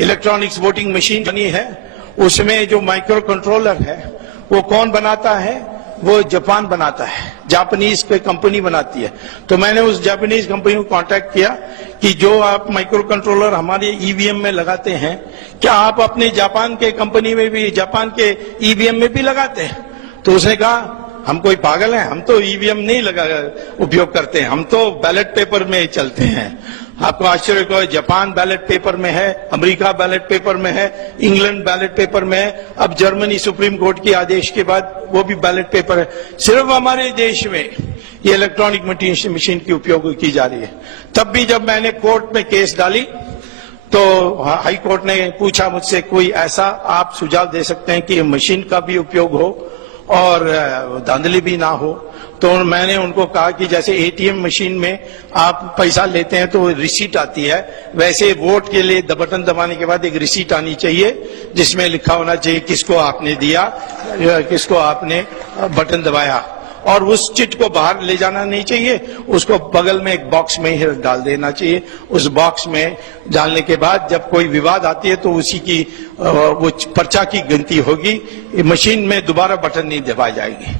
Electronics voting machine बनी है, उसमें जो माइक्रो कंट्रोलर है वो कौन बनाता है? वो जापान बनाता है, जापानीज कोई कंपनी बनाती है। तो मैंने उस जापानीज कंपनी को कांटेक्ट किया कि जो आप माइक्रो कंट्रोलर हमारे ईवीएम में लगाते हैं, क्या आप अपने जापान के कंपनी में भी, जापान के ईवीएम में भी लगाते हैं? तो उसने कहा हम कोई पागल हैं, हम तो ईवीएम नहीं उपयोग करते हैं, हम तो बैलेट पेपर में चलते हैं। आपको आश्चर्य हो, जापान बैलेट पेपर में है, अमेरिका बैलेट पेपर में है, इंग्लैंड बैलेट पेपर में है, अब जर्मनी सुप्रीम कोर्ट के आदेश के बाद वो भी बैलेट पेपर है। सिर्फ हमारे देश में ये इलेक्ट्रॉनिक मशीन की उपयोग की जा रही है। तब भी जब मैंने कोर्ट में केस डाली तो हाई कोर्ट ने पूछा मुझसे, कोई ऐसा आप सुझाव दे सकते हैं कि मशीन का भी उपयोग हो और धांधली भी ना हो? तो मैंने उनको कहा कि जैसे एटीएम मशीन में आप पैसा लेते हैं तो रिसीट आती है, वैसे वोट के लिए बटन दबाने के बाद एक रिसीट आनी चाहिए जिसमें लिखा होना चाहिए किसको आपने दिया, किसको आपने बटन दबाया। और उस चिट को बाहर ले जाना नहीं चाहिए, उसको बगल में एक बॉक्स में ही डाल देना चाहिए। उस बॉक्स में डालने के बाद जब कोई विवाद आती है तो उसी की वो पर्चा की गिनती होगी, मशीन में दोबारा बटन नहीं दबाई जाएगी।